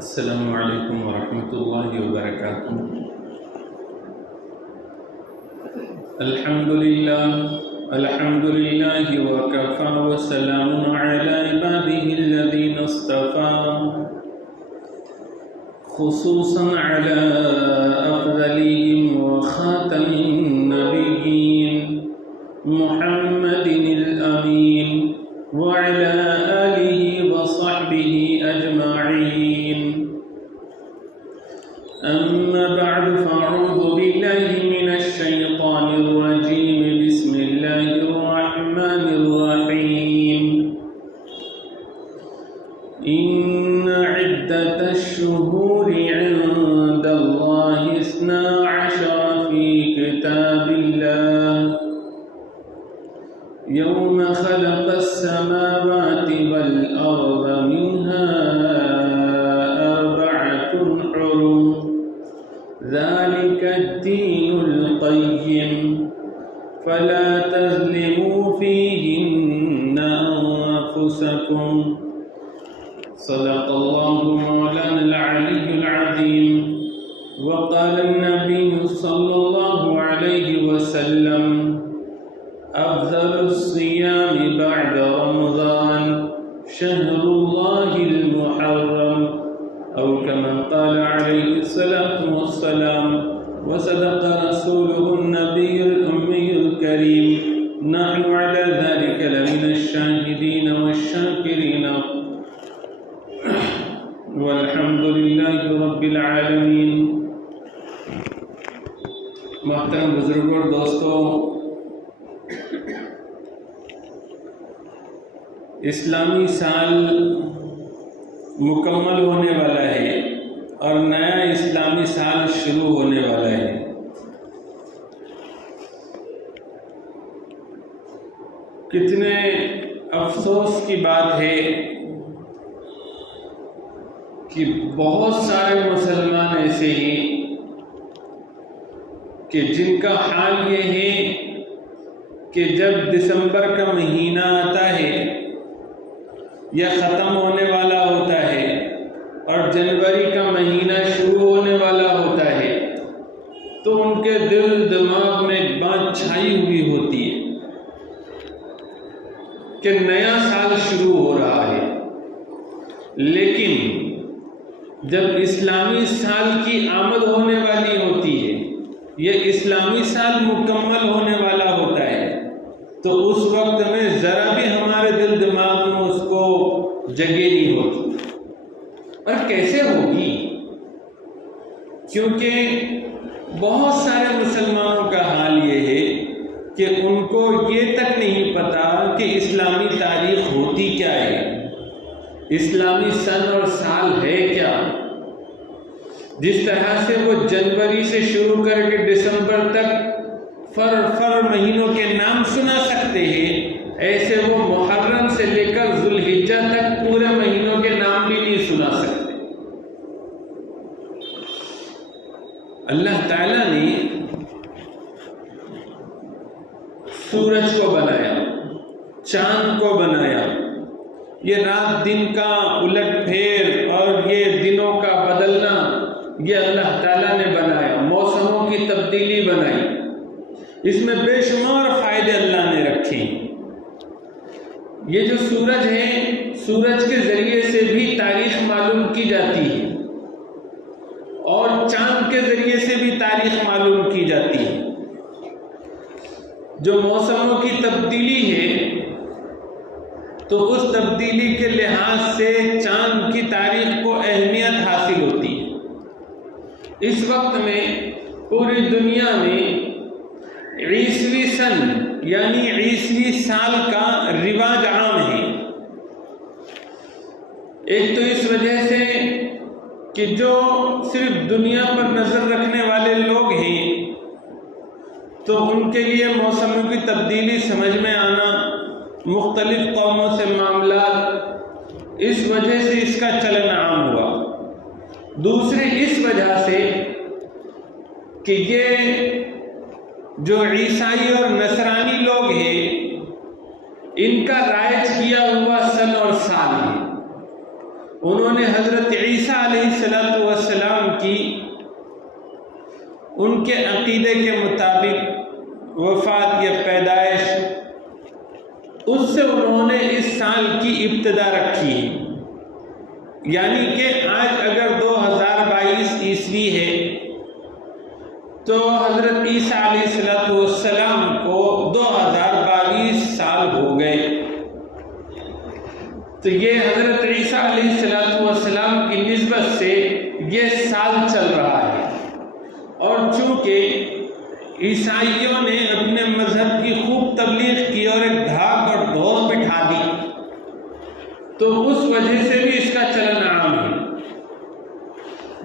السلام علیکم ورحمۃ اللہ وبرکاتہ۔ الحمد للہ وکفى وسلام علی عباده الذین اصطفى، خصوصا علی افضلهم وخاتم النبیین محمد الامین وعلى آله وصحبه أجمعين، أما بعد فأعوذ بالله من الشيطان الرجيم، بسم الله الرحمن الرحيم، إن عدة الشهور عند الله 12 في كتاب الله يوم خلق السماوات والأرض منها 4 حرم، ذلك الدين القيم، فلا تظلموا فيهن أنفسكم، صدق الله مولانا العلي العظيم، وقال النبي صلى الله عليه وسلم: أفضل الصيام بعد رمضان شهر الله المحرم، أو كما قال عليه الصلاة والسلام، وصدق رسوله النبي الأمي الكريم، نحن على ذلك لمن الشاهدين والشاكرين، والحمد لله رب العالمين۔ محترم بزرگوں اور دوستوں، اسلامی سال مکمل ہونے والا ہے اور نیا اسلامی سال شروع ہونے والا ہے۔ کتنے افسوس کی بات ہے کہ بہت سارے مسلمان ایسے ہیں کہ جن کا حال یہ ہے کہ جب دسمبر کا مہینہ آتا ہے یا ختم ہونے والا ہوتا ہے اور جنوری کا مہینہ شروع ہونے والا ہوتا ہے تو ان کے دل دماغ میں ایک بات چھائی ہوئی ہوتی ہے کہ نیا سال شروع ہو رہا ہے، لیکن جب اسلامی سال کی آمد ہونے والی ہوتی ہے یا اسلامی سال مکمل ہونے والا ہوتا ہے تو اس وقت میں ذرا بھی ہمارے دل دماغ میں اس کو جگہ نہیں ہوتی۔ اور کیسے ہوگی؟ کیونکہ بہت سارے مسلمانوں کا حال یہ ہے کہ ان کو یہ تک نہیں پتا کہ اسلامی تاریخ ہوتی کیا ہے، اسلامی سن اور سال ہے کیا۔ جس طرح سے وہ جنوری سے شروع کر کے دسمبر تک فر مہینوں کے نام سنا سکتے ہیں، ایسے وہ محرم سے لے کر ذوالحجہ تک پورے مہینوں کے نام بھی نہیں سنا سکتے۔ اللہ تعالیٰ نے سورج کو بنایا، چاند کو بنایا، یہ رات دن کا الٹ پھیر اور یہ دنوں کا بدلنا یہ اللہ تعالیٰ نے بنایا، موسموں کی تبدیلی بنائی، اس میں بے شمار فائدے اللہ نے رکھے۔ یہ جو سورج ہے، سورج کے ذریعے سے بھی تاریخ معلوم کی جاتی ہے اور چاند کے ذریعے سے بھی تاریخ معلوم کی جاتی ہے۔ جو موسموں کی تبدیلی ہے تو اس تبدیلی کے لحاظ سے چاند کی تاریخ کو اہمیت حاصل ہوتی ہے۔ اس وقت میں پوری دنیا میں عیسوی سن یعنی عیسوی سال کا رواج عام ہے۔ ایک تو اس وجہ سے کہ جو صرف دنیا پر نظر رکھنے والے لوگ ہیں تو ان کے لیے موسموں کی تبدیلی سمجھ میں آنا، مختلف قوموں سے معاملات، اس وجہ سے اس کا چلن عام ہوا۔ دوسرے اس وجہ سے کہ یہ جو عیسائی اور نصرانی لوگ ہیں ان کا رائج کیا ہوا سن اور سال ہے۔ انہوں نے حضرت عیسیٰ علیہ ان کے عقیدے کے مطابق وفات یا پیدائش اس سے انہوں نے اس سال کی ابتدا رکھی ہے، یعنی کہ آج اگر 2022 عیسوی ہے تو حضرت عیسیٰ علیہ السلام کو 2022 سال ہو گئے، تو یہ حضرت عیسیٰ علیہ السلام کی نسبت سے یہ سال چل رہا ہے۔ اور چونکہ عیسائیوں نے اپنے مذہب کی خوب تبلیغ کی اور ایک دھاک اور دھوم بٹھا دی، تو اس وجہ سے بھی اس کا چلن عام ہے۔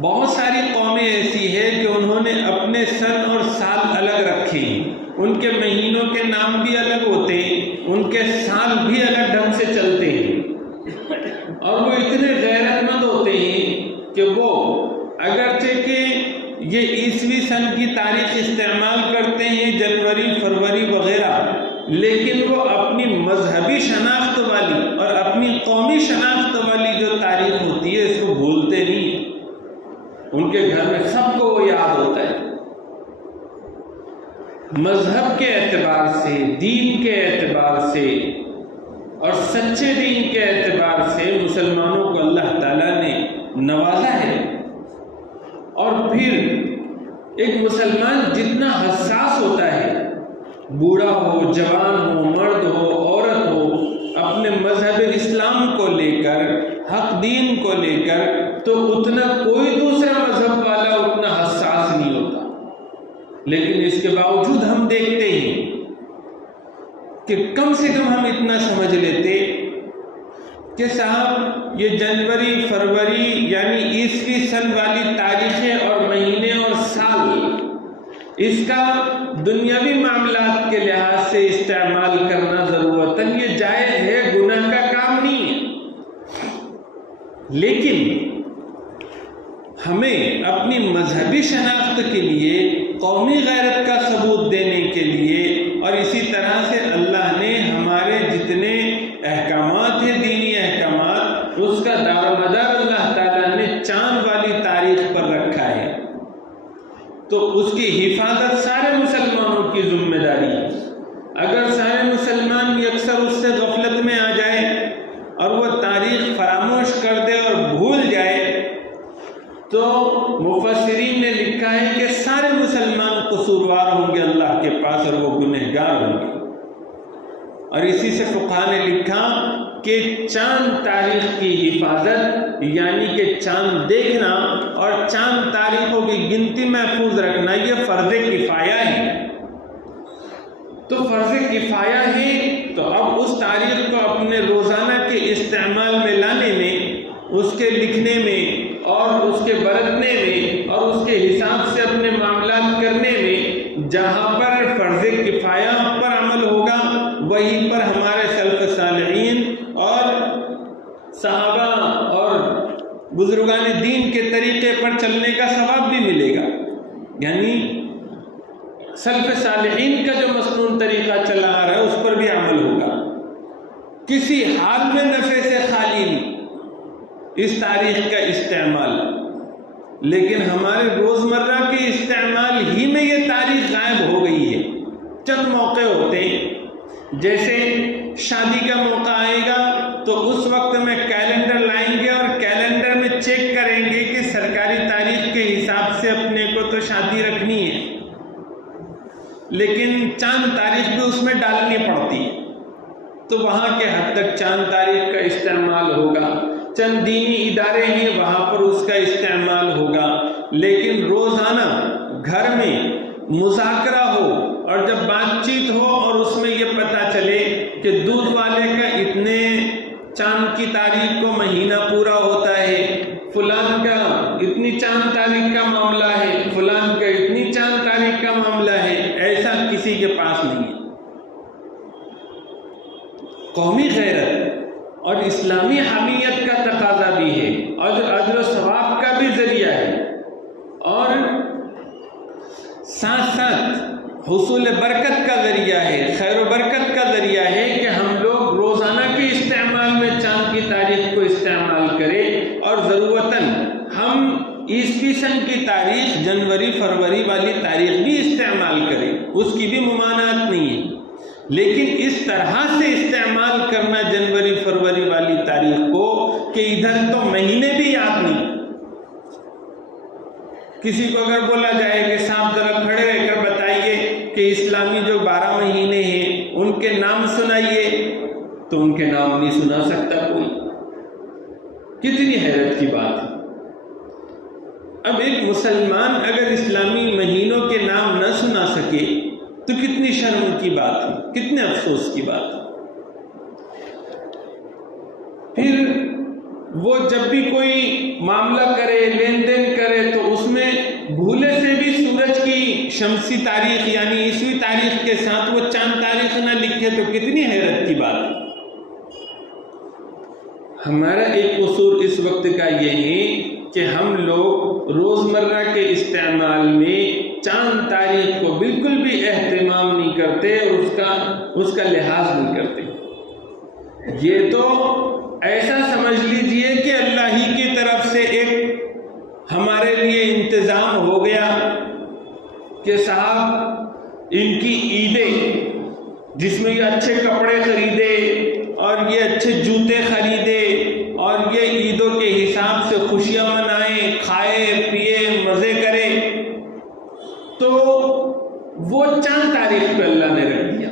بہت ساری قومیں ایسی ہیں کہ انہوں نے اپنے سن اور سال الگ رکھے ہیں، ان کے مہینوں کے نام بھی الگ ہوتے ہیں، ان کے سال بھی الگ ڈھنگ سے چلتے ہیں، اور وہ اتنے غیرت مند ہوتے ہیں کہ وہ اگرچہ کہ یہ عیسوی سن کی تاریخ استعمال کرتے ہیں، جنوری، فروری وغیرہ، لیکن وہ اپنی مذہبی شناخت والی اور اپنی قومی شناخت والی جو تاریخ ہوتی ہے اس کو بھولتے نہیں، ان کے گھر میں سب کو وہ یاد ہوتا ہے۔ مذہب کے اعتبار سے، دین کے اعتبار سے اور سچے دین کے اعتبار سے مسلمانوں کو اللہ تعالیٰ نے نوازا ہے، اور پھر ایک مسلمان جتنا حساس ہوتا ہے، بوڑھا ہو، جوان ہو، مرد ہو، عورت ہو، اپنے مذہب اسلام کو لے کر، حق دین کو لے کر، تو اتنا کوئی دوسرا مذہب والا اتنا حساس نہیں ہوتا۔ لیکن اس کے باوجود ہم دیکھتے ہیں کہ کم سے کم ہم اتنا سمجھ لیتے کہ صاحب یہ جنوری، فروری یعنی عیسوی سن والی تاریخیں اور مہینے اور سال، اس کا دنیاوی معاملات کے لحاظ سے استعمال کرنا ضرورتاً یہ جائز ہے، گناہ کا کام نہیں ہے، لیکن ہمیں اپنی مذہبی شناخت کے لیے، قومی غیرت کا ثبوت دینے کے لیے، اور اسی طرح سے اللہ نے ہمارے جتنے احکامات ہیں، دینی احکامات، اس کا دار و مدار اللہ تعالیٰ نے چاند والی تاریخ پر رکھا ہے، تو اس کی حفاظت سارے مسلمانوں کی ذمہ داری ہے۔ اگر سارے مسلمان یکسر اس سے غفلت میں آ جائے اور وہ تاریخ فراموش کر دے اور بھول جائے، تو مفسرین نے لکھا ہے کہ سارے مسلمان قصوروار ہوں گے اللہ کے پاس، اور وہ گنہگار ہوں گے۔ اور اسی سے فقہاء نے لکھا کہ چاند تاریخ کی حفاظت، یعنی کہ چاند دیکھنا اور چاند تاریخوں کی گنتی محفوظ رکھنا، یہ فرض کفایہ ہے۔ تو فرض کفایہ ہے، تو اب اس تاریخ کو اپنے روزانہ کے استعمال میں لانے میں، اس کے لکھنے میں اور اس کے برتنے میں اور اس کے حساب سے اپنے معاملات کرنے میں، جہاں پر فرض کفایہ پر عمل ہوگا وہیں پر ہمارے سلف صالحین اور صحابہ اور بزرگان دین کے طریقے پر چلنے کا ثواب بھی ملے گا، یعنی سلف صالحین کا جو مسنون طریقہ چلا آ رہا ہے اس پر بھی عمل ہوگا۔ کسی حال میں نفع سے خالی نہیں اس تاریخ کا استعمال، لیکن ہمارے روزمرہ کے استعمال ہی میں یہ تاریخ غائب ہو گئی ہے۔ چند موقع ہوتے ہیں، جیسے شادی کا موقع آئے گا تو اس وقت میں کیلنڈر لائیں گے اور کیلنڈر میں چیک کریں گے کہ سرکاری تاریخ کے حساب سے اپنے کو تو شادی رکھنی ہے، لیکن چاند تاریخ بھی اس میں ڈالنی پڑتی ہے، تو وہاں کے حد تک چاند تاریخ کا استعمال ہوگا۔ چند دینی ادارے ہیں وہاں پر اس کا استعمال ہوگا، لیکن روزانہ گھر میں مذاکرہ ہو اور جب بات چیت ہو اور اس میں یہ پتہ چلے کہ دودھ والے کا اتنے چاند کی تاریخ کو مہینہ پورا ہوتا ہے، فلان کا اتنی چاند تاریخ کا معاملہ ہے، فلان کا اتنی چاند تاریخ کا معاملہ ہے، ایسا کسی کے پاس نہیں ہے۔ قومی غیرت اور اسلامی حمیت کا تقاضا بھی ہے، اور اجر و ثواب کا بھی ذریعہ ہے، اور ساتھ ساتھ حصول برکت کا ذریعہ ہے، خیر و برکت کا ذریعہ ہے کہ ہم لوگ روزانہ کے استعمال میں چاند کی تاریخ کو استعمال کریں، اور ضرورتاً ہم عیسوی سن کی تاریخ جنوری فروری والی تاریخ بھی استعمال کریں، اس کی بھی ممانعت نہیں ہے، لیکن اس طرح سے استعمال کرنا جنوری فروری والی تاریخ کو کہ ادھر تو مہینے بھی یاد نہیں۔ کسی کو اگر بولا جائے کہ صاحب ذرا کھڑے رہ کر بتائیے کہ اسلامی جو 12 مہینے ہیں ان کے نام سنائیے، تو ان کے نام نہیں سنا سکتا کوئی۔ کتنی حیرت کی بات ہے۔ اب ایک مسلمان اگر اسلامی مہینوں کے نام نہ سنا سکے تو کتنی شرم کی بات ہے، کتنے افسوس کی بات ہے۔ پھر وہ جب بھی کوئی معاملہ کرے، لین دین کرے، تو اس میں بھولے سے بھی سورج کی شمسی تاریخ یعنی عیسوی تاریخ کے ساتھ وہ چاند تاریخ نہ لکھے تو کتنی حیرت کی بات ہے۔ ہمارا ایک قصور اس وقت کا یہ ہے کہ ہم لوگ روزمرہ کے استعمال میں چاند تاریخ کو بالکل بھی اہتمام نہیں کرتے اور اس کا لحاظ نہیں کرتے۔ یہ تو ایسا سمجھ لیجئے کہ اللہ ہی کی طرف سے ایک ہمارے لیے انتظام ہو گیا کہ صاحب ان کی عیدیں جس میں یہ اچھے کپڑے خریدے اور یہ اچھے جوتے خریدے اور یہ عیدوں کے حساب سے خوشیاں منائیں، کھائے پیے مزے کرے، تو وہ چاند تاریخ پہ اللہ نے رکھ دیا۔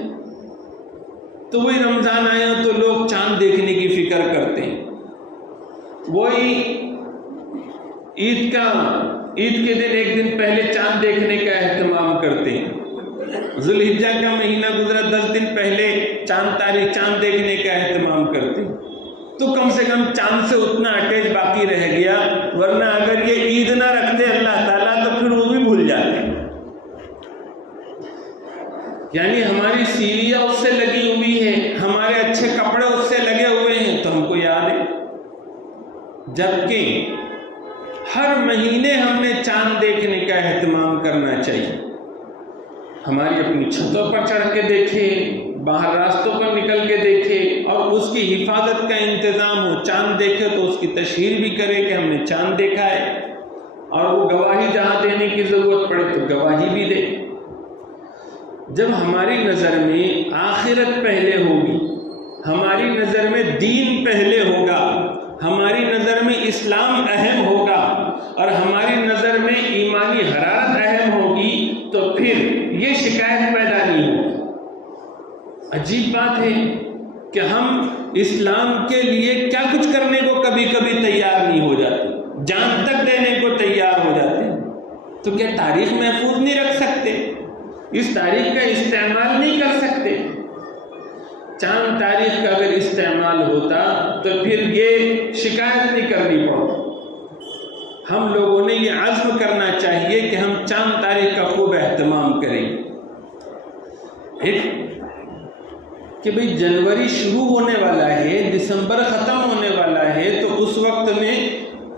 تو وہی رمضان آیا تو لوگ چاند دیکھنے کی فکر کرتے ہیں، وہی عید کے دن ایک دن پہلے چاند دیکھنے کا اہتمام کرتے ہیں، ذوالحجہ کا مہینہ گزرا 10 دن پہلے چاند دیکھنے کا اہتمام کرتے ہیں۔ تو کم سے کم چاند سے اتنا اٹیچ باقی رہ گیا، ورنہ اگر یہ عید نہ رکھتے اللہ تعالیٰ تو پھر وہ بھی بھول جاتے۔ یعنی ہماری سیڑھیاں اس سے لگی ہوئی ہیں، ہمارے اچھے کپڑے اس سے لگے ہوئے ہیں تو ہم کو یاد ہے، جبکہ ہر مہینے ہم نے چاند دیکھنے کا اہتمام کرنا چاہیے۔ ہماری اپنی چھتوں پر چڑھ کے دیکھے، باہر راستوں پر نکل کے دیکھے اور اس کی حفاظت کا انتظام ہو، چاند دیکھے تو اس کی تشہیر بھی کرے کہ ہم نے چاند دیکھا ہے، اور وہ گواہی جہاں دینے کی ضرورت پڑے تو گواہی بھی دے۔ جب ہماری نظر میں آخرت پہلے ہوگی، ہماری نظر میں دین پہلے ہوگا، ہماری نظر میں اسلام اہم ہوگا اور ہماری نظر میں ایمانی حرارت اہم ہوگی، تو پھر یہ شکایت پیدا نہیں ہوگی۔ عجیب بات ہے کہ ہم اسلام کے لیے کیا کچھ کرنے کو کبھی کبھی تیار نہیں ہو جاتے، جان تک دینے کو تیار ہو جاتے، تو کیا تاریخ محفوظ نہیں رکھ سکتے؟ اس تاریخ کا استعمال نہیں کر سکتے؟ چاند تاریخ کا اگر استعمال ہوتا تو پھر یہ شکایت نہیں کرنی پڑتی۔ ہم لوگوں نے یہ عزم کرنا چاہیے کہ ہم چاند تاریخ کا خوب اہتمام کریں۔ کہ بھئی جنوری شروع ہونے والا ہے، دسمبر ختم ہونے والا ہے، تو اس وقت میں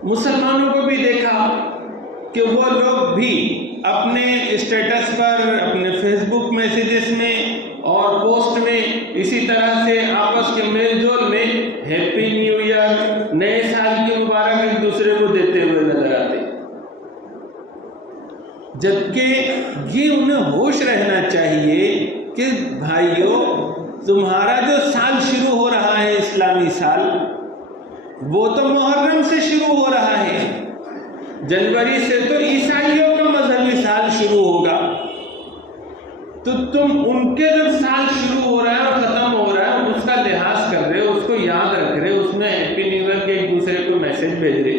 مسلمانوں کو بھی دیکھا کہ وہ لوگ بھی اپنے اسٹیٹس پر، اپنے فیس بک میسیجز میں اور پوسٹ میں اسی طرح سے آپس کے میل جول میں ہیپی نیو ایئر، نئے سال کی مبارک ایک دوسرے کو دیتے ہوئے نظر آتے، جبکہ یہ انہیں ہوش رہنا چاہیے کہ بھائیو تمہارا جو سال شروع ہو رہا ہے اسلامی سال، وہ تو محرم سے شروع ہو رہا ہے، جنوری سے تو عیسائیوں کا مذہبی سال شروع ہوگا، تو تم ان کے جب سال شروع ہو رہا ہے اور ختم ہو رہا ہے اس کا لحاظ کر رہے ہو، اس کو یاد رکھ رہے ہو، اس میں ہیپی نیو ایئر کے ایک دوسرے کو میسج بھیج رہے،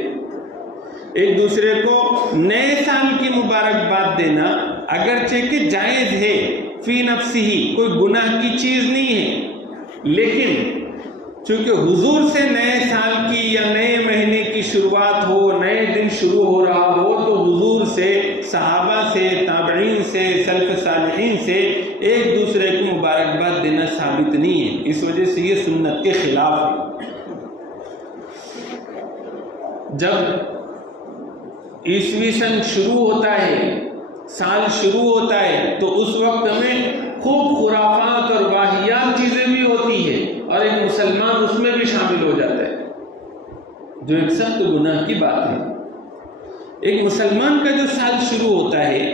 ایک دوسرے کو نئے سال کی مبارکباد دینا اگرچہ کہ جائز ہے، فی نفسی ہی کوئی گناہ کی چیز نہیں ہے، لیکن چونکہ حضور سے نئے سال کی یا نئے مہینے کی شروعات ہو، نئے دن شروع ہو رہا ہو، تو حضور سے، صحابہ سے، تابعین سے، سلف صالحین سے ایک دوسرے کو مبارکباد دینا ثابت نہیں ہے، اس وجہ سے یہ سنت کے خلاف ہے۔ جب عیسوی سن شروع ہوتا ہے، سال شروع ہوتا ہے، تو اس وقت میں خوب خرافات اور واہیات چیزیں بھی ہوتی ہیں اور ایک مسلمان اس میں بھی شامل ہو جاتا ہے، جو ایک سخت گناہ کی بات ہے۔ ایک مسلمان کا جو سال شروع ہوتا ہے،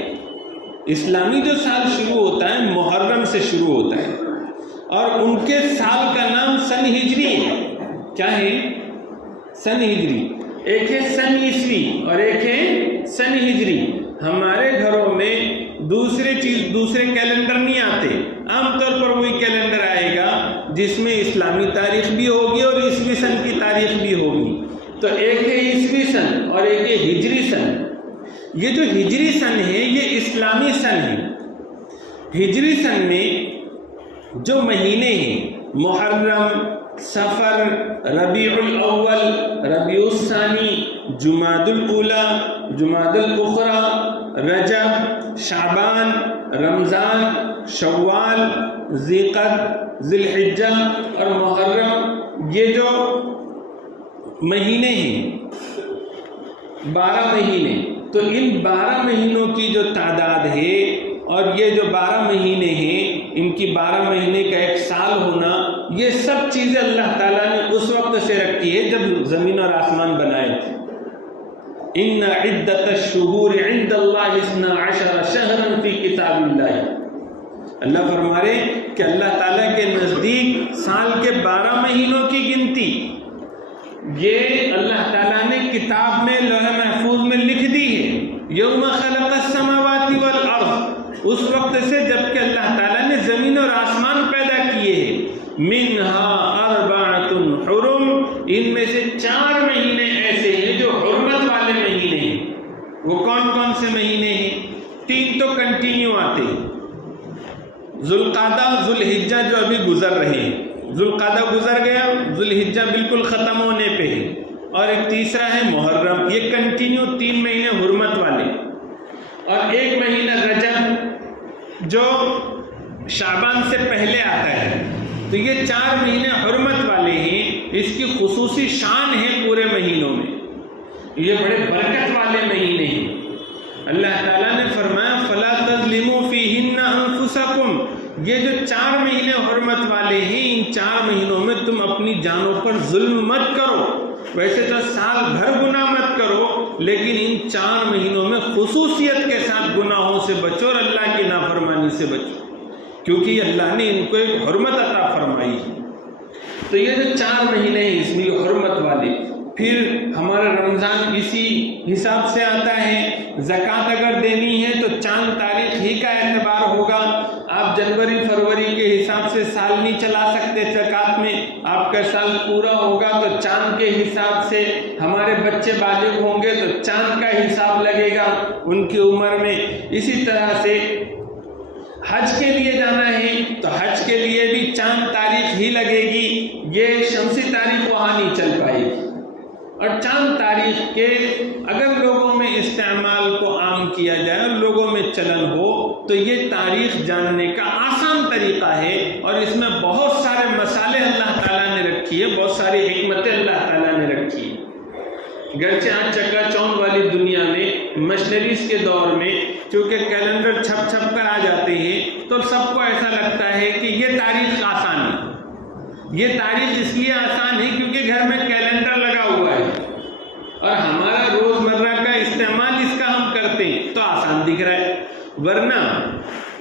اسلامی جو سال شروع ہوتا ہے محرم سے شروع ہوتا ہے، اور ان کے سال کا نام سن ہجری ہے۔ کیا ہے؟ سن ہجری۔ ایک ہے سن عیسوی اور ایک ہے سن ہجری۔ ہمارے گھروں میں دوسرے کیلنڈر نہیں آتے، عام طور پر وہی کیلنڈر آئے گا جس میں اسلامی تاریخ بھی ہوگی اور عیسوی سن کی تاریخ بھی ہوگی۔ تو ایک ہے عیسوی سن اور ایک ہے ہجری سن۔ یہ جو ہجری سن ہے یہ اسلامی سن ہے۔ ہجری سن میں جو مہینے ہیں محرم، صفر، ربیع الاول، ربیع الثانی، جمادی الاولی، جمادی الاخری، رجب، شعبان، رمضان، شوال، ذی الحجہ اور محرم، یہ جو مہینے ہیں 12 مہینے، تو ان 12 مہینوں کی جو تعداد ہے اور یہ جو 12 مہینے ہیں ان کی 12 مہینے کا ایک سال ہونا، یہ سب چیزیں اللہ تعالیٰ نے اس وقت سے رکھی ہے جب زمین اور آسمان بنائے تھے۔ ان عدت الشہور عند اللہ 12 شہرا فی کتاب اللہ۔ اللہ فرما رہے کہ اللہ تعالیٰ کے نزدیک سال کے 12 مہینوں کی گنتی یہ اللہ تعالیٰ نے کتاب میں لوح محفوظ میں لکھ دی ہے۔ یوم خلق السماوات والارض، اس وقت سے جب کہ اللہ تعالیٰ نے زمین اور آسمان پیدا کیے ہیں۔ منہا اربعۃ حرم، ان میں سے 4 مہینے ایسے ہیں جو حرمت والے مہینے ہیں۔ وہ کون کون سے مہینے ہیں؟ 3 تو کنٹینیو آتے ہیں، ذوالقعدہ، ذوالحجہ جو ابھی گزر رہے ہیں۔ ذوالقعدہ گزر گیا، ذوالحجہ بالکل ختم ہونے پہ ہے، اور ایک تیسرا ہے محرم۔ یہ کنٹینیو 3 مہینے حرمت والے، اور ایک مہینہ رجب جو شعبان سے پہلے آتا ہے۔ تو یہ 4 مہینے حرمت والے ہیں، اس کی خصوصی شان ہے پورے مہینوں میں، یہ بڑے برکت والے مہینے ہیں۔ اللہ تعالیٰ نے فرمایا فَلَا تَظْلِمُوا فِيهِنَّ أَنفُسَكُمْ، یہ جو 4 مہینے حرمت والے ہیں ان 4 مہینوں میں تم اپنی جانوں پر ظلم مت کرو۔ ویسے تو سال بھر گناہ مت کرو، لیکن ان 4 مہینوں میں خصوصیت کے ساتھ گناہوں سے بچو اور اللہ کی نافرمانی سے بچو، کیونکہ اللہ نے ان کو ایک حرمت عطا فرمائی ہے۔ تو یہ جو 4 مہینے ہیں اس میں حرمت والے۔ پھر ہمارا رمضان اسی حساب سے آتا ہے۔ زکوٰۃ اگر دینی ہے تو چاند تاریخ ہی کا اعتبار ہوگا۔ آپ جنوری فروری کے حساب سے سال نہیں چلا سکتے زکوٰۃ میں، آپ کا سال پورا ہوگا تو چاند کے حساب سے۔ ہمارے بچے بالغ ہوں گے تو چاند کا حساب لگے گا ان کی عمر میں۔ اسی طرح سے حج کے لیے جانا ہے تو حج کے لیے بھی چاند تاریخ ہی لگے گی، یہ شمسی تاریخ وہاں نہیں چل پائے گی۔ اور چاند تاریخ کے اگر لوگوں میں استعمال کو عام کیا جائے اور لوگوں میں چلن ہو تو یہ تاریخ جاننے کا آسان طریقہ ہے، اور اس میں بہت سارے مسالے اللہ تعالیٰ نے رکھی ہے، بہت ساری حکمتیں اللہ تعالیٰ نے رکھی ہے۔ گرچہ آج چکا چوند والی دنیا میں مشنریز کے دور میں چونکہ کیلنڈر چھپ چھپ کر آ جاتے ہیں تو سب کو ایسا لگتا ہے کہ یہ تاریخ آسان ہے۔ یہ تاریخ اس لیے آسان ہے کیونکہ گھر میں کیلنڈر لگا ہوا ہے اور ہمارا روزمرہ کا استعمال اس کا ہم کرتے ہیں تو آسان دکھ رہا ہے۔ ورنہ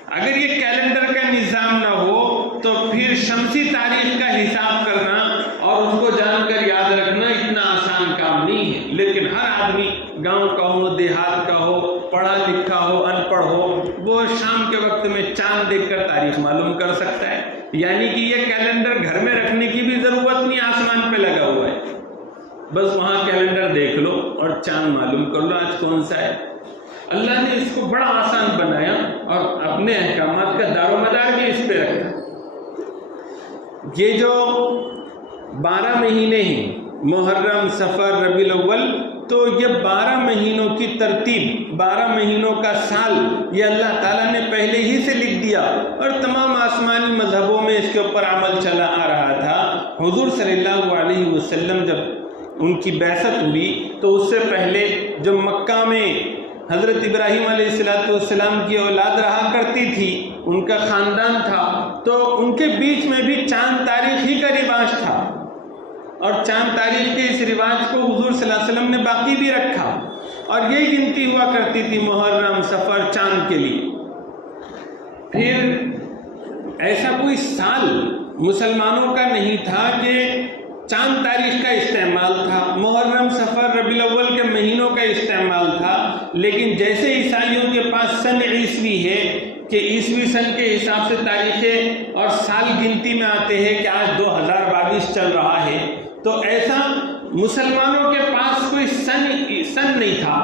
اگر یہ کیلنڈر کا نظام نہ ہو تو پھر شمسی تاریخ کا حساب کرنا اور اس کو جان کر یاد رکھنا اتنا آسان کام نہیں ہے۔ لیکن ہر آدمی گاؤں کا ہو، دیہات کا ہو، پڑھا لکھا ہو، ان پڑھ ہو، وہ شام کے وقت میں چاند دیکھ کر تاریخ معلوم کر سکتا ہے۔ یعنی کہ یہ کیلنڈر گھر میں رکھنے کی بھی ضرورت نہیں، آسمان پہ لگا ہوا ہے، بس وہاں کیلنڈر دیکھ لو اور چاند معلوم کر لو آج کون سا ہے۔ اللہ نے اس کو بڑا آسان بنایا اور اپنے احکامات کا دار و مدار بھی اس پہ رکھا۔ یہ جو 12 مہینے ہیں محرم، صفر، ربیع الاول، تو یہ 12 مہینوں کی ترتیب، 12 مہینوں کا سال یہ اللہ تعالیٰ نے پہلے ہی سے لکھ دیا، اور تمام آسمانی مذہبوں میں اس کے اوپر عمل چلا آ رہا تھا۔ حضور صلی اللہ علیہ وسلم جب ان کی بعثت ہوئی تو اس سے پہلے جو مکہ میں حضرت ابراہیم علیہ السلام کی اولاد رہا کرتی تھی، ان کا خاندان تھا، تو ان کے بیچ میں بھی چاند تاریخ ہی کا رواج تھا، اور چاند تاریخ کے اس رواج کو حضور صلی اللہ علیہ وسلم نے باقی بھی رکھا۔ اور یہی گنتی ہوا کرتی تھی محرم، صفر، چاند کے لیے۔ پھر ایسا کوئی سال مسلمانوں کا نہیں تھا کہ چاند تاریخ کا استعمال تھا، محرم، صفر، ربیع الاول کے مہینوں کا استعمال تھا، لیکن جیسے عیسائیوں کے پاس سن عیسوی ہے کہ عیسوی سن کے حساب سے تاریخیں اور سال گنتی میں آتے ہیں کہ آج 2022 چل رہا ہے، تو ایسا مسلمانوں کے پاس کوئی سن نہیں تھا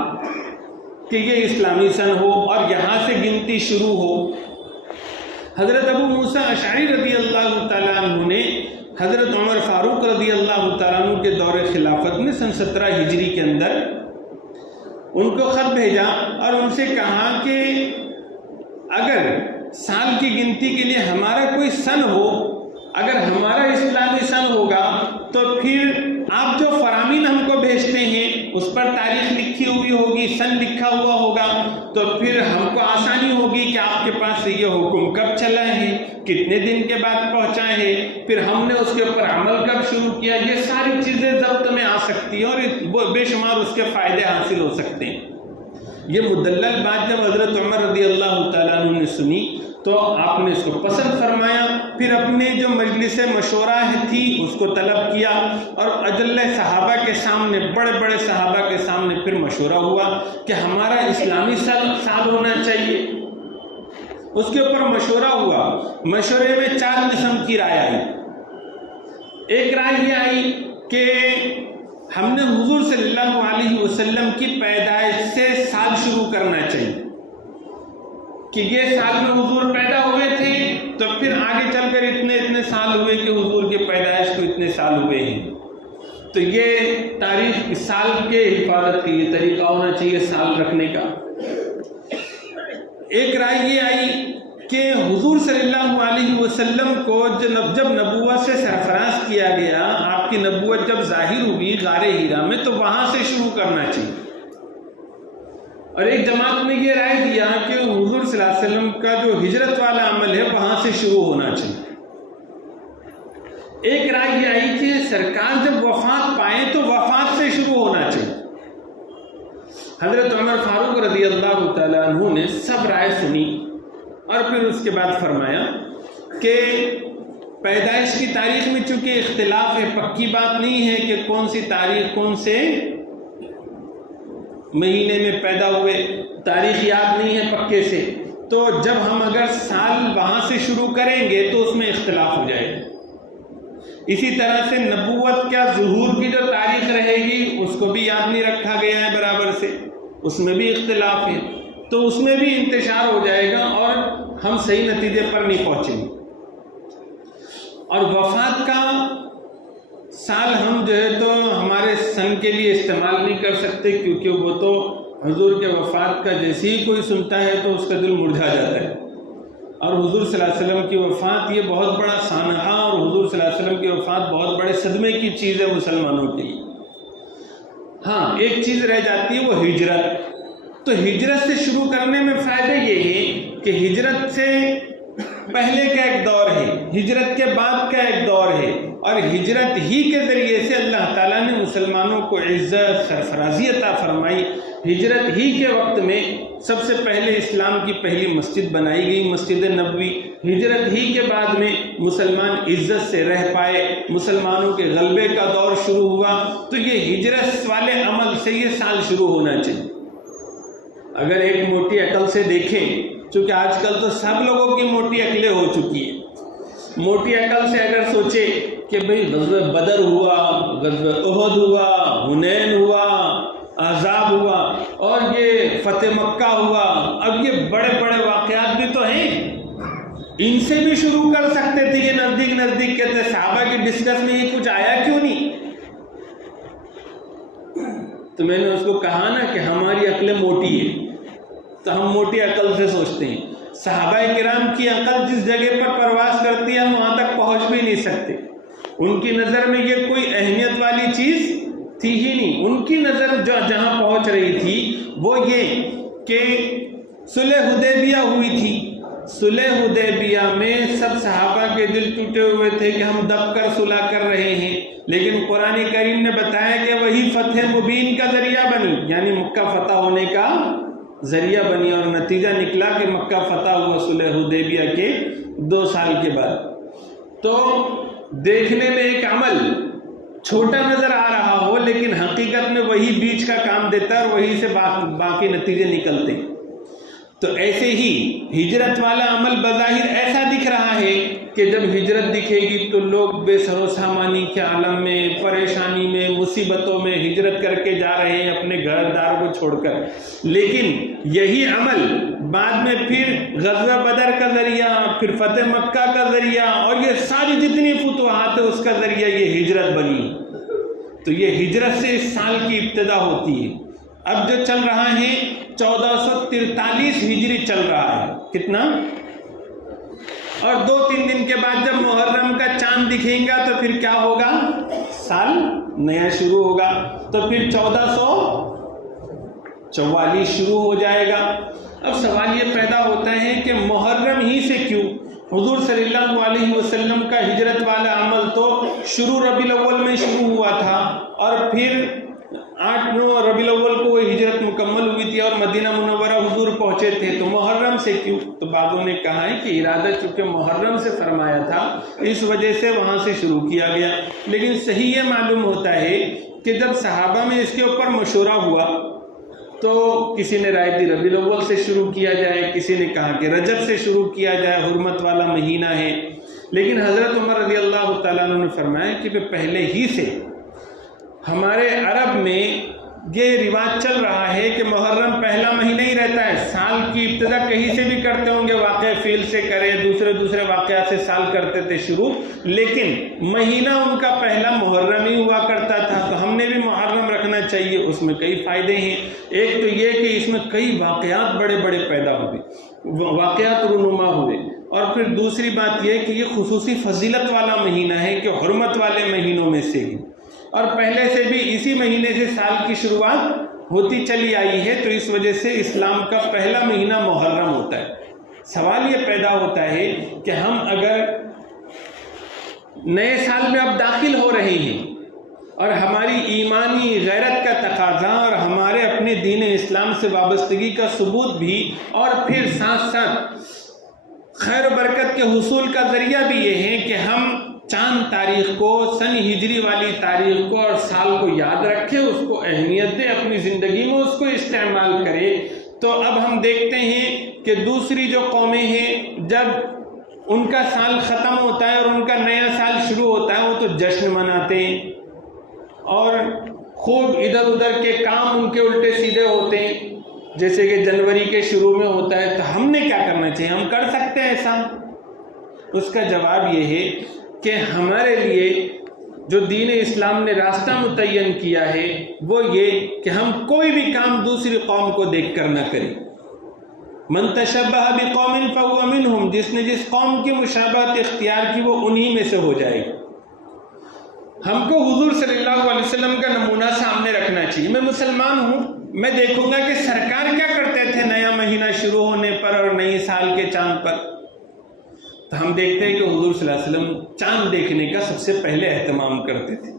کہ یہ اسلامی سن ہو اور یہاں سے گنتی شروع ہو۔ حضرت ابو موسیٰ اشعری رضی اللہ تعالیٰ عنہ نے حضرت عمر فاروق رضی اللہ تعالیٰ عنہ کے دور خلافت میں سن 17 ہجری کے اندر ان کو خط بھیجا اور ان سے کہا کہ اگر سال کی گنتی کے لیے ہمارا کوئی سن ہو، اگر ہمارا اسلامی سن ہوگا تو پھر آپ جو فرامین ہم کو بھیجتے ہیں اس پر تاریخ لکھی ہوئی ہوگی، سن لکھا ہوا ہوگا، تو پھر ہم کو آسانی ہوگی کہ آپ کے پاس سے یہ حکم کب چلا ہے، کتنے دن کے بعد پہنچا ہے، پھر ہم نے اس کے اوپر عمل کب شروع کیا، یہ ساری چیزیں ضبط میں آ سکتی ہیں اور بے شمار اس کے فائدے حاصل ہو سکتے ہیں۔ یہ مدلل بات جب حضرت عمر رضی اللہ تعالیٰ عنہ نے سنی تو آپ نے اس کو پسند فرمایا، پھر اپنے جو مجلس مشورہ تھی اس کو طلب کیا اور اجل صحابہ کے سامنے، بڑے بڑے صحابہ کے سامنے پھر مشورہ ہوا کہ ہمارا اسلامی سال ہونا چاہیے۔ اس کے اوپر مشورہ ہوا، مشورے میں 4 قسم کی رائے آئی۔ ایک رائے یہ آئی کہ ہم نے حضور صلی اللہ علیہ وسلم کی پیدائش سے سال شروع کرنا چاہیے کہ یہ سال میں حضور پیدا ہوئے تھے تو پھر آگے چل کر اتنے سال ہوئے کہ حضور کی پیدائش کو اتنے سال ہوئے ہیں، تو یہ تاریخ سال کے حفاظت کے یہ طریقہ ہونا چاہیے سال رکھنے کا۔ ایک رائے یہ آئی کہ حضور صلی اللہ علیہ وسلم کو جب نبوت سے سرفراز کیا گیا، آپ کی نبوت جب ظاہر ہوئی غار ہیرا میں، تو وہاں سے شروع کرنا چاہیے۔ اور ایک جماعت نے یہ رائے دیا کہ حضور صلی اللہ علیہ وسلم کا جو ہجرت والا عمل ہے وہاں سے شروع ہونا چاہیے۔ ایک رائے یہ آئی کہ سرکار جب وفات پائے تو وفات سے شروع ہونا چاہیے۔ حضرت عمر فاروق رضی اللہ تعالیٰ عنہ نے سب رائے سنی اور پھر اس کے بعد فرمایا کہ پیدائش کی تاریخ میں چونکہ اختلاف ہے، پکی بات نہیں ہے کہ کون سی تاریخ کون سے مہینے میں پیدا ہوئے، تاریخ یاد نہیں ہے پکے سے، تو جب ہم اگر سال وہاں سے شروع کریں گے تو اس میں اختلاف ہو جائے گا۔ اسی طرح سے نبوت کیا ظہور کی جو تاریخ رہے گی اس کو بھی یاد نہیں رکھا گیا ہے برابر سے، اس میں بھی اختلاف ہے، تو اس میں بھی انتشار ہو جائے گا اور ہم صحیح نتیجے پر نہیں پہنچیں گے۔ اور وفات کا سال ہم جو ہے تو ہمارے سن کے لیے استعمال نہیں کر سکتے، کیونکہ وہ تو حضور کے وفات کا جیسے ہی کوئی سنتا ہے تو اس کا دل مرجھا جاتا ہے، اور حضور صلی اللہ علیہ وسلم کی وفات یہ بہت بڑا سانحہ، اور حضور صلی اللہ علیہ وسلم کی وفات بہت بڑے صدمے کی چیز ہے مسلمانوں کے لیے۔ ہاں ایک چیز رہ جاتی ہے وہ ہجرت، تو ہجرت سے شروع کرنے میں فائدہ یہ ہے کہ ہجرت سے پہلے کا ایک دور ہے، ہجرت کے بعد کا ایک دور ہے، اور ہجرت ہی کے ذریعے سے اللہ تعالیٰ نے مسلمانوں کو عزت سرفرازی عطا فرمائی۔ ہجرت ہی کے وقت میں سب سے پہلے اسلام کی پہلی مسجد بنائی گئی، مسجد نبوی۔ ہجرت ہی کے بعد میں مسلمان عزت سے رہ پائے، مسلمانوں کے غلبے کا دور شروع ہوا، تو یہ ہجرت والے عمل سے یہ سال شروع ہونا چاہیے۔ اگر ایک موٹی عقل سے دیکھیں، چونکہ آج کل تو سب لوگوں کی موٹی عقلیں ہو چکی ہیں، موٹی عقل سے اگر سوچے کہ بھئی غزوہ بدر ہوا، غزوہ احد ہوا، حنین ہوا، احزاب ہوا، اور یہ فتح مکہ ہوا، اب یہ بڑے بڑے واقعات بھی تو ہیں، ان سے بھی شروع کر سکتے تھے، یہ نزدیک کہتے ہیں صحابہ کی ڈسکس میں یہ کچھ آیا کیوں نہیں؟ تو میں نے اس کو کہا نا کہ ہماری عقلیں موٹی ہے، تو ہم موٹی عقل سے سوچتے ہیں۔ صحابہ کرام کی عقل جس جگہ پر پرواز کرتی ہے ہم وہاں تک پہنچ بھی نہیں سکتے، ان کی نظر میں یہ کوئی اہمیت والی چیز تھی ہی نہیں۔ ان کی نظر جہاں پہنچ رہی تھی وہ یہ کہ صلح حدیبیہ ہوئی تھی، صلح حدیبیہ میں سب صحابہ کے دل ٹوٹے ہوئے تھے کہ ہم دب کر صلح کر رہے ہیں، لیکن قرآن کریم نے بتایا کہ وہی فتح مبین کا ذریعہ بنی، یعنی مکہ فتح ہونے کا ذریعہ بنی، اور نتیجہ نکلا کہ مکہ فتح ہوا صلح حدیبیہ کے 2 سال کے بعد۔ تو دیکھنے میں ایک عمل چھوٹا نظر آ رہا ہو، لیکن حقیقت میں وہی بیچ کا کام دیتا ہے اور وہی سے باقی نتیجے نکلتے ہیں۔ تو ایسے ہی ہجرت والا عمل بظاہر ایسا دکھ رہا ہے کہ جب ہجرت دکھے گی تو لوگ بے سر و سامانی کے عالم میں، پریشانی میں، مصیبتوں میں ہجرت کر کے جا رہے ہیں اپنے گھر دار کو چھوڑ کر، لیکن یہی عمل بعد میں پھر غزوہ بدر کا ذریعہ، پھر فتح مکہ کا ذریعہ، اور یہ ساری جتنی فتوحات ہے اس کا ذریعہ یہ ہجرت بنی۔ تو یہ ہجرت سے اس سال کی ابتدا ہوتی ہے۔ اب جو چل رہا ہے 1443 ہجری چل رہا ہے، کتنا؟ اور 2-3 دن کے بعد جب محرم کا چاند دکھیں گا تو پھر کیا ہوگا؟ سال نیا شروع ہوگا، تو پھر 1444 شروع ہو جائے گا۔ اب سوال یہ پیدا ہوتا ہے کہ محرم ہی سے کیوں؟ حضور صلی اللہ علیہ وسلم کا ہجرت والا عمل تو شروع ربیع الاول میں شروع ہوا تھا، اور پھر 8-9 ربیع الاول کو وہ ہجرت مکمل ہوئی تھی اور مدینہ منورہ حضور پہنچے تھے، تو محرم سے کیوں؟ تو بعضوں نے کہا ہے کہ ارادہ چونکہ محرم سے فرمایا تھا اس وجہ سے وہاں سے شروع کیا گیا، لیکن صحیح یہ معلوم ہوتا ہے کہ جب صحابہ میں اس کے اوپر مشورہ ہوا تو کسی نے رائے دی ربیع الاول سے شروع کیا جائے، کسی نے کہا کہ رجب سے شروع کیا جائے، حرمت والا مہینہ ہے، لیکن حضرت عمر رضی اللہ تعالیٰ عنہ نے فرمایا کہ پہلے ہی سے ہمارے عرب میں یہ رواج چل رہا ہے کہ محرم پہلا مہینہ ہی رہتا ہے، سال کی ابتدا کہیں سے بھی کرتے ہوں گے، واقع فیل سے کرے، دوسرے واقعات سے سال کرتے تھے شروع، لیکن مہینہ ان کا پہلا محرم ہی ہوا کرتا تھا، تو ہم نے بھی محرم رکھنا چاہیے۔ اس میں کئی فائدے ہیں، ایک تو یہ کہ اس میں کئی واقعات بڑے بڑے پیدا ہوئے، واقعات رونما ہوئے، اور پھر دوسری بات یہ کہ یہ خصوصی فضیلت والا مہینہ ہے کہ حرمت والے مہینوں میں سے ہی، اور پہلے سے بھی اسی مہینے سے سال کی شروعات ہوتی چلی آئی ہے، تو اس وجہ سے اسلام کا پہلا مہینہ محرم ہوتا ہے۔ سوال یہ پیدا ہوتا ہے کہ ہم اگر نئے سال میں اب داخل ہو رہے ہیں اور ہماری ایمانی غیرت کا تقاضا اور ہمارے اپنے دین اسلام سے وابستگی کا ثبوت بھی، اور پھر ساتھ ساتھ خیر و برکت کے حصول کا ذریعہ بھی یہ ہے کہ ہم چاند تاریخ کو، سن ہجری والی تاریخ کو اور سال کو یاد رکھیں، اس کو اہمیت دیں، اپنی زندگی میں اس کو استعمال کریں، تو اب ہم دیکھتے ہیں کہ دوسری جو قومیں ہیں جب ان کا سال ختم ہوتا ہے اور ان کا نیا سال شروع ہوتا ہے وہ تو جشن مناتے ہیں اور خوب ادھر ادھر کے کام ان کے الٹے سیدھے ہوتے ہیں، جیسے کہ جنوری کے شروع میں ہوتا ہے۔ تو ہم نے کیا کرنا چاہیے؟ ہم کر سکتے ہیں ایسا؟ اس کا جواب یہ ہے کہ ہمارے لیے جو دین اسلام نے راستہ متعین کیا ہے وہ یہ کہ ہم کوئی بھی کام دوسری قوم کو دیکھ کر نہ کریں۔ من تشبہ بقوم فہو منہم، جس نے جس قوم کی مشابہت اختیار کی وہ انہی میں سے ہو جائے گا۔ ہم کو حضور صلی اللہ علیہ وسلم کا نمونہ سامنے رکھنا چاہیے۔ میں مسلمان ہوں، میں دیکھوں گا کہ سرکار کیا کرتے تھے نیا مہینہ شروع ہونے پر اور نئی سال کے چاند پر، تو ہم دیکھتے ہیں کہ حضور صلی اللہ علیہ وسلم چاند دیکھنے کا سب سے پہلے اہتمام کرتے تھے۔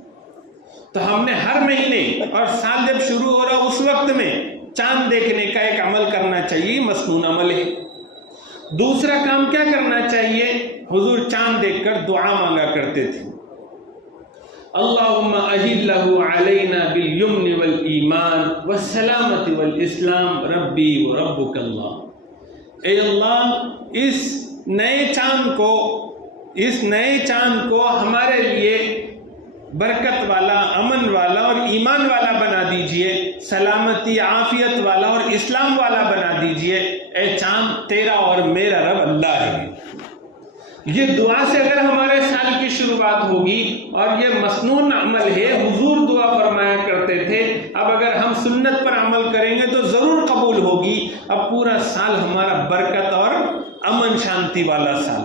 تو ہم نے ہر مہینے اور سال جب شروع ہو رہا اس وقت میں چاند دیکھنے کا ایک عمل کرنا چاہیے، مسنون عمل ہے۔ دوسرا کام کیا کرنا چاہیے؟ حضور چاند دیکھ کر دعا مانگا کرتے تھے، اللہم اہلہ علینا بالیمن والایمان والسلامت والاسلام ربی وربک اللہ۔ اے اللہ اس نئے چاند کو ہمارے لیے برکت والا، امن والا اور ایمان والا بنا دیجئے، سلامتی، عافیت والا اور اسلام والا بنا دیجئے۔ اے چاند تیرا اور میرا رب اللہ ہے۔ یہ دعا سے اگر ہمارے سال کی شروعات ہوگی، اور یہ مسنون عمل ہے، حضور دعا فرمایا کرتے تھے، اب اگر ہم سنت پر عمل کریں گے تو ضرور قبول ہوگی۔ اب پورا سال ہمارا برکت اور امن شانتی والا سال،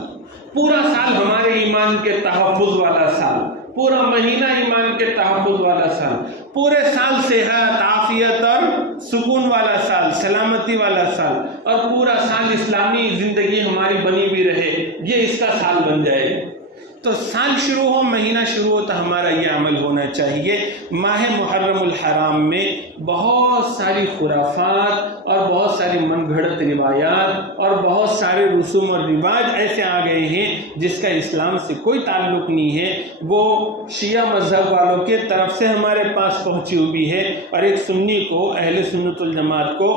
پورا سال ہمارے ایمان کے تحفظ والا سال، پورا مہینہ ایمان کے تحفظ والا سال، پورے سال صحت، عافیت اور سکون والا سال، سلامتی والا سال، اور پورا سال اسلامی زندگی ہماری بنی بھی رہے، یہ اس کا سال بن جائے۔ تو سال شروع ہو، مہینہ شروع ہو تو ہمارا یہ عمل ہونا چاہیے۔ ماہ محرم الحرام میں بہت ساری خرافات اور بہت ساری من گھڑت روایات اور بہت سارے رسوم اور رواج ایسے آ گئے ہیں جس کا اسلام سے کوئی تعلق نہیں ہے، وہ شیعہ مذہب والوں کے طرف سے ہمارے پاس پہنچی ہوئی ہے، اور ایک سنی کو، اہل سنت الجماعت کو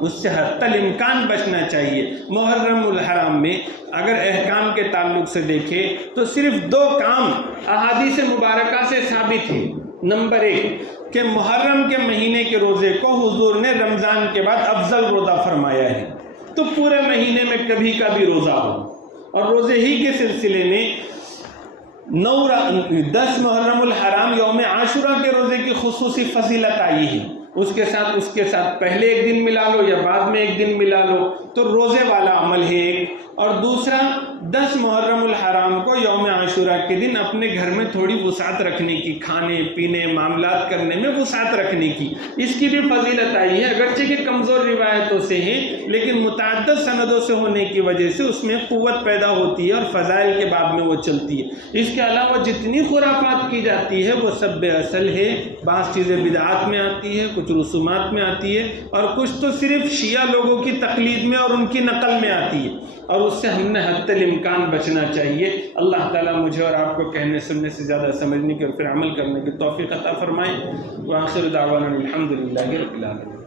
اس سے حتی الامکان بچنا چاہیے۔ محرم الحرام میں اگر احکام کے تعلق سے دیکھیں تو صرف 2 کام احادیث مبارکہ سے ثابت ہیں۔ نمبر 1 کہ محرم کے مہینے کے روزے کو حضور نے رمضان کے بعد افضل روزہ فرمایا ہے، تو پورے مہینے میں کبھی کا بھی روزہ ہو، اور روزے ہی کے سلسلے میں 10 محرم الحرام یوم عاشورہ کے روزے کی خصوصی فضیلت آئی ہے۔ اس کے ساتھ پہلے ایک دن ملا لو یا بعد میں ایک دن ملا لو تو روزے والا عمل ہے ایک، اور دوسرا 10 محرم الحرام کو یوم عاشورہ کے دن اپنے گھر میں تھوڑی وسعت رکھنے کی، کھانے پینے معاملات کرنے میں وسعت رکھنے کی، اس کی بھی فضیلت آئی ہے، اگرچہ کہ کمزور روایتوں سے ہے لیکن متعدد سندوں سے ہونے کی وجہ سے اس میں قوت پیدا ہوتی ہے اور فضائل کے باب میں وہ چلتی ہے۔ اس کے علاوہ جتنی خرافات کی جاتی ہے وہ سب بے اصل ہے، بعض چیزیں بدعات میں آتی ہے، کچھ رسومات میں آتی ہے، اور کچھ تو صرف شیعہ لوگوں کی تقلید میں اور ان کی نقل میں آتی ہے، اور اس سے ہم نے حتی الامکان بچنا چاہیے۔ اللہ تعالیٰ مجھے اور آپ کو کہنے سننے سے زیادہ سمجھنے کی اور پھر عمل کرنے کی توفیق عطا فرمائے۔ وآخر دعوانا الحمدللہ رب العالمین۔